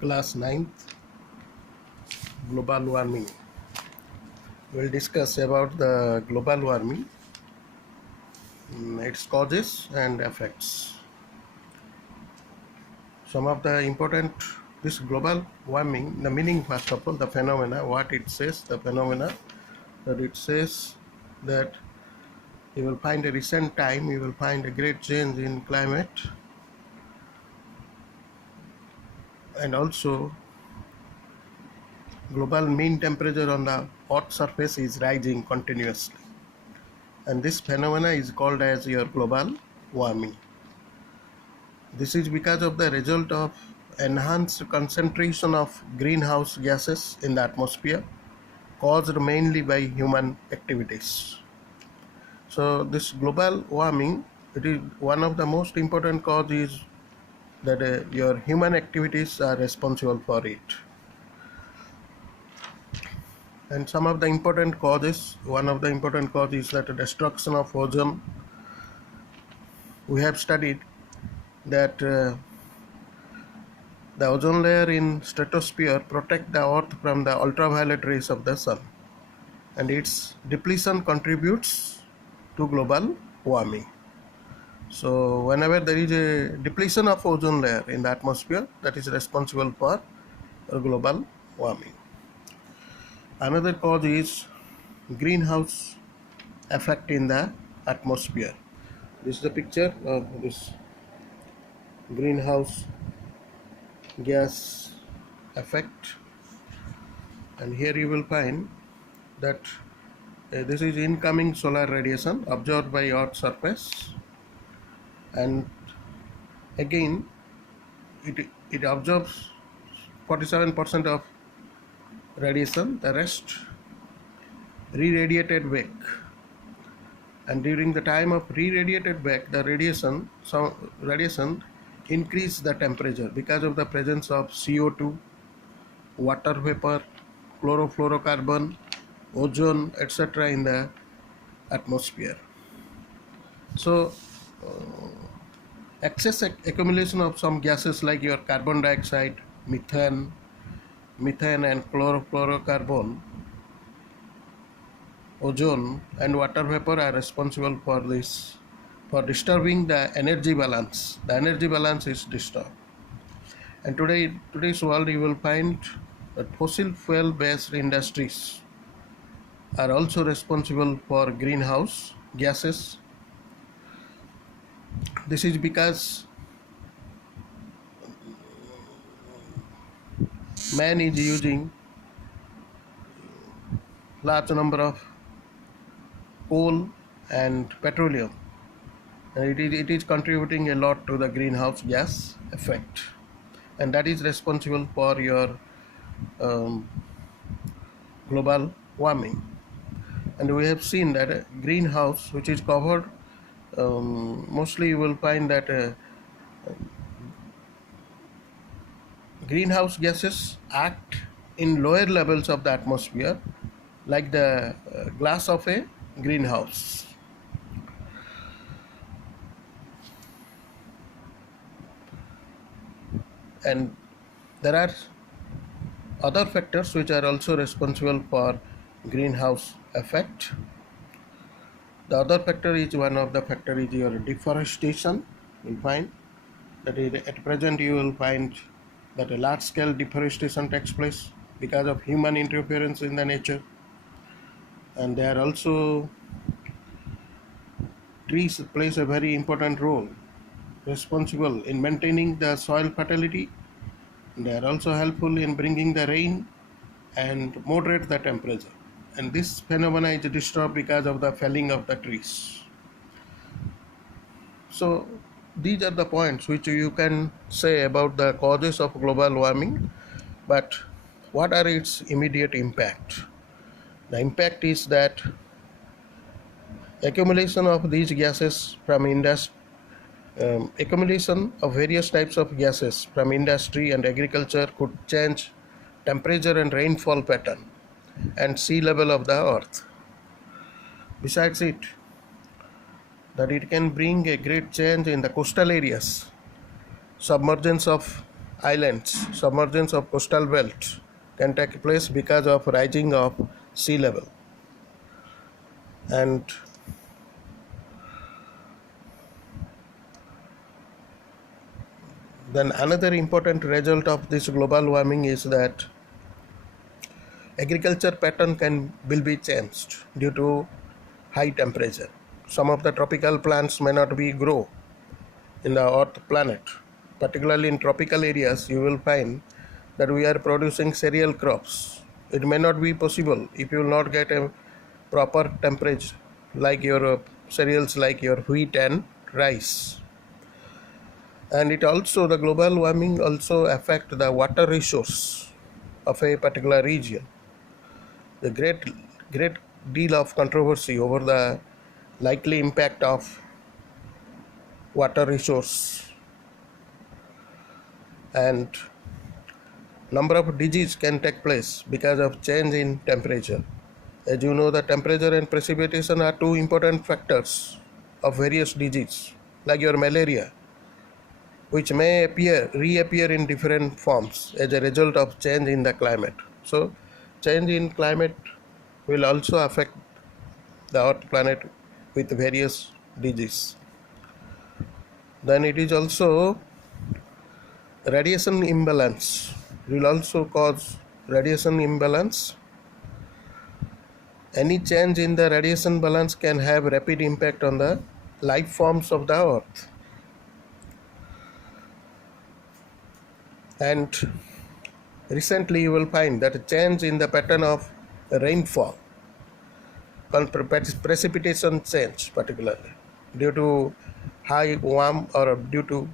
Class 9th, Global Warming. We'll discuss about the global warming, its causes and effects. Some of the important, this global warming, the meaning first of all, the phenomena, what it says, the phenomena that it says that you will find a recent time, you will find a great change in climate, and also global mean temperature on the earth surface is rising continuously, and this phenomena is called as your global warming. This is because of the result of enhanced concentration of greenhouse gases in the atmosphere caused mainly by human activities. So this global warming, it is one of the most important cause is that your human activities are responsible for it. And some of the important causes, one of the important causes is that the destruction of ozone. We have studied that the ozone layer in stratosphere protect the earth from the ultraviolet rays of the sun, and its depletion contributes to global warming. So whenever there is a depletion of ozone layer in the atmosphere, that is responsible for global warming. Another cause is greenhouse effect in the atmosphere. This is the picture of this greenhouse gas effect, and here you will find that this is incoming solar radiation absorbed by Earth's surface, and again it absorbs 47% of radiation, the rest re-radiated back, and during the time of re-radiated back, the radiation increase the temperature because of the presence of CO2, water vapor, chlorofluorocarbon, ozone, etc. in the atmosphere. So excess accumulation of some gases like your carbon dioxide, methane and chlorofluorocarbon, ozone and water vapor are responsible for this, for disturbing the energy balance. The energy balance is disturbed. And today's world, you will find that fossil fuel based industries are also responsible for greenhouse gases. This is because man is using large number of coal and petroleum, and it is contributing a lot to the greenhouse gas effect, and that is responsible for your global warming. And we have seen that a greenhouse which is covered, mostly you will find that greenhouse gases act in lower levels of the atmosphere like the glass of a greenhouse. And there are other factors which are also responsible for greenhouse effect. The other factor is, one of the factor is your deforestation. You'll find that at present you will find that a large scale deforestation takes place because of human interference in the nature, and there are also trees plays a very important role, responsible in maintaining the soil fertility. They are also helpful in bringing the rain and moderate the temperature, and this phenomena is disturbed because of the felling of the trees. So these are the points which you can say about the causes of global warming, but what are its immediate impact? The impact is that accumulation of these gases from accumulation of various types of gases from industry and agriculture could change temperature and rainfall pattern and sea level of the earth. Besides it, that it can bring a great change in the coastal areas, submergence of islands, submergence of coastal belt can take place because of rising of sea level. And then another important result of this global warming is that agriculture pattern will be changed due to high temperature. Some of the tropical plants may not be grow in the earth planet. Particularly in tropical areas, you will find that we are producing cereal crops. It may not be possible if you will not get a proper temperature like your cereals like your wheat and rice. And it also, the global warming also affect the water resource of a particular region. The great deal of controversy over the likely impact of water resource, and number of diseases can take place because of change in temperature. As you know, the temperature and precipitation are two important factors of various diseases, like your malaria, which may reappear in different forms as a result of change in the climate. So, change in climate will also affect the Earth planet with various diseases. Then it is also radiation imbalance will also cause radiation imbalance. Any change in the radiation balance can have rapid impact on the life forms of the earth. And recently you will find that a change in the pattern of rainfall, precipitation change particularly due to high warm or due to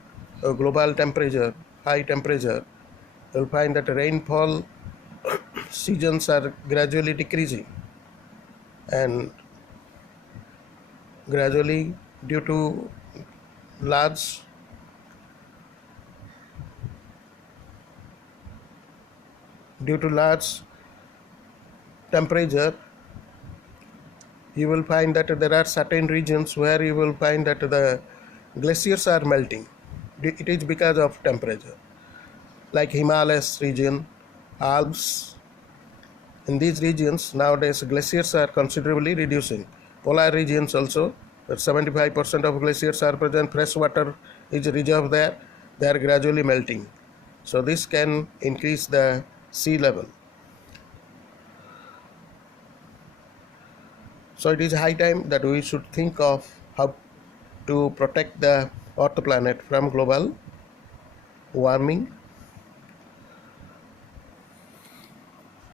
global temperature, high temperature, you will find that rainfall seasons are gradually decreasing, and gradually due to large temperature, you will find that there are certain regions where you will find that the glaciers are melting. It is because of temperature, like Himalayas region, Alps. In these regions nowadays glaciers are considerably reducing. Polar regions also, that 75% of glaciers are present, fresh water is reserved there, they are gradually melting. So this can increase the sea level. So it is high time that we should think of how to protect the Earth planet from global warming